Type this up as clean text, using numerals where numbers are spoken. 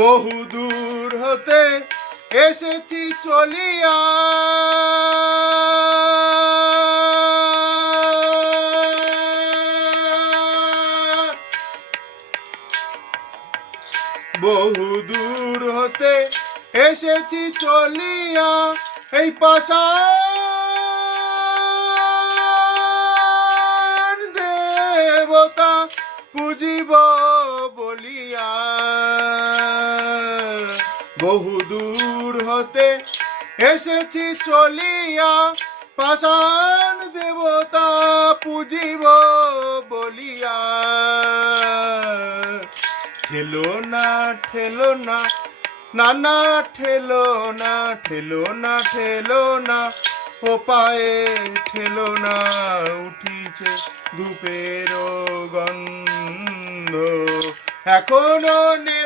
বহু দূর হতে এসেছি চলিয়া, বহু দূর হতে এসেছি চলিয়া, এই পাষাণ দেবতা পুজিব বলিয়া। বহু দূর হতে এসেছি চলিয়া, পাষাণ দেবতা পুজিব বলিয়া। ঠেলো না ঠেলো না নানা, ঠেলো না ঠেলো না ঠেলো না, ও পায়ে ঠেলো না, উঠিছে ধূপের গন্ধ এখনো।